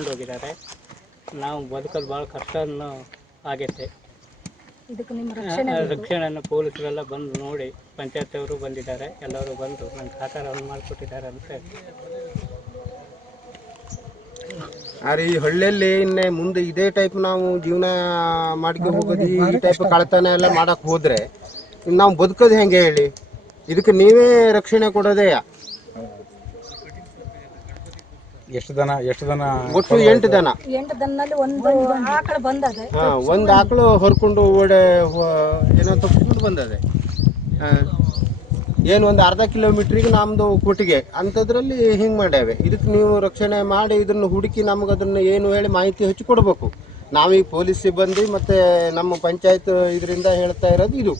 ಕರ್ಕೊಂಡು ಹೋಗಿದ್ದಾರೆ. ನಾವು ಬದುಕಲು ಭಾಳ ಕಷ್ಟ ಆಗೈತೆ. ಇದಕ್ಕೆ ನಿಮ್ಮ ರಕ್ಷಣೆಯನ್ನು ಪೊಲೀಸರೆಲ್ಲ ಬಂದು ನೋಡಿ, ಪಂಚಾಯತ್ ಅವರು ಬಂದಿದ್ದಾರೆ, ಎಲ್ಲರೂ ಬಂದು ನನ್ನ ಸಹಕಾರವನ್ನು ಮಾಡಿಕೊಟ್ಟಿದ್ದಾರೆ ಅಂತ. ಆದ್ರೆ ಈ ಹಳ್ಳಿಯಲ್ಲಿ ಇನ್ನೇ ಮುಂದೆ ಇದೇ ಟೈಪ್ ನಾವು ಜೀವನ ಮಾಡ್ಕೊಂಡು ಹೋಗೋದು, ಈ ಟೈಪ್ ಕಳ್ತನ ಎಲ್ಲ ಮಾಡಕ್ ಹೋದ್ರೆ ನಾವು ಬದುಕೋದು ಹೆಂಗೆ ಹೇಳಿ? ಇದಕ್ಕೆ ನೀವೇ ರಕ್ಷಣೆ ಕೊಡೋದೇ. ಎಷ್ಟು ದನ ಒಟ್ಟು 8 ದನ. 8 ದನದಲ್ಲಿ ಒಂದು ಆಕಳು ಬಂದದೆ. ಒಂದು ಆಕಳು ಹೊರ್ಕೊಂಡು ಏನೋ ತಪ್ಪಿಸ್ಕೊಂಡು ಬಂದದೆ. ಏನು ಒಂದು ಅರ್ಧ ಕಿಲೋಮೀಟ್ರಿಗೆ ನಮ್ದು ಕೊಟ್ಟಿಗೆ ಅಂಥದ್ರಲ್ಲಿ ಹಿಂಗೆ ಮಾಡ್ಯಾವೆ. ಇದಕ್ಕೆ ನೀವು ರಕ್ಷಣೆ ಮಾಡಿ ಇದನ್ನು ಹುಡುಕಿ ನಮ್ಗೆ ಅದನ್ನು ಏನು ಹೇಳಿ ಮಾಹಿತಿ ಹಚ್ಚಿ ಕೊಡಬೇಕು. ನಾವೀಗ ಪೊಲೀಸ್ ಸಿಬ್ಬಂದಿ ಮತ್ತು ನಮ್ಮ ಪಂಚಾಯತ್ ಇದರಿಂದ ಹೇಳ್ತಾ ಇರೋದು ಇದು.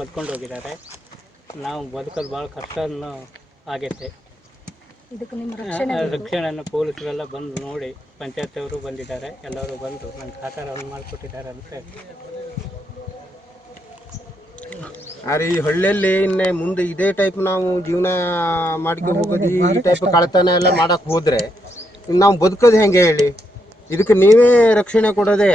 ಕರ್ಕೊಂಡು ಹೋಗಿದ್ದಾರೆ. ನಾವು ಬದುಕಲು ಭಾಳ ಕಷ್ಟ ಆಗೈತೆ. ಇದಕ್ಕೆ ನಿಮ್ಮ ರಕ್ಷಣೆಯನ್ನು ಪೊಲೀಸರೆಲ್ಲ ಬಂದು ನೋಡಿ, ಪಂಚಾಯತ್ ಅವರು ಬಂದಿದ್ದಾರೆ, ಎಲ್ಲರೂ ಬಂದು ನನ್ನ ಸಹಕಾರವನ್ನು ಮಾಡಿಕೊಟ್ಟಿದ್ದಾರೆ ಅಂತ. ಆದ್ರೆ ಈ ಹಳ್ಳಿಯಲ್ಲಿ ಇನ್ನೇ ಮುಂದೆ ಇದೇ ಟೈಪ್ ನಾವು ಜೀವನ ಮಾಡ್ಕೊಂಡು ಹೋಗೋದು, ಈ ಟೈಪ್ ಕಳ್ತನ ಎಲ್ಲ ಮಾಡಕ್ ಹೋದ್ರೆ ನಾವು ಬದುಕೋದು ಹೆಂಗೆ ಹೇಳಿ? ಇದಕ್ಕೆ ನೀವೇ ರಕ್ಷಣೆ ಕೊಡೋದೇ.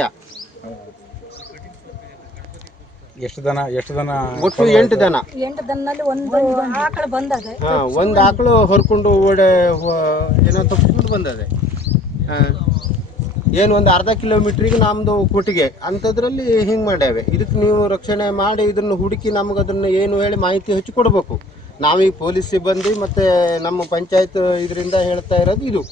ಎಷ್ಟು ದನ ಒಟ್ಟು 8 ದನ. 8 ದನದಲ್ಲಿ ಒಂದು ಆಕಳು ಬಂದದೆ. ಒಂದು ಆಕಳು ಹೊರ್ಕೊಂಡು ಏನೋ ತಪ್ಪಿಸ್ಕೊಂಡು ಬಂದದೆ. ಏನು ಒಂದು ಅರ್ಧ ಕಿಲೋಮೀಟ್ರಿಗೆ ನಮ್ದು ಕೊಟ್ಟಿಗೆ ಅಂಥದ್ರಲ್ಲಿ ಹಿಂಗೆ ಮಾಡ್ಯಾವೆ. ಇದಕ್ಕೆ ನೀವು ರಕ್ಷಣೆ ಮಾಡಿ ಇದನ್ನು ಹುಡುಕಿ ನಮ್ಗೆ ಅದನ್ನು ಏನು ಹೇಳಿ ಮಾಹಿತಿ ಹಚ್ಚಿ ಕೊಡಬೇಕು. ನಾವೀಗ ಪೊಲೀಸ್ ಸಿಬ್ಬಂದಿ ಮತ್ತು ನಮ್ಮ ಪಂಚಾಯತ್ ಇದರಿಂದ ಹೇಳ್ತಾ ಇರೋದು ಇದು.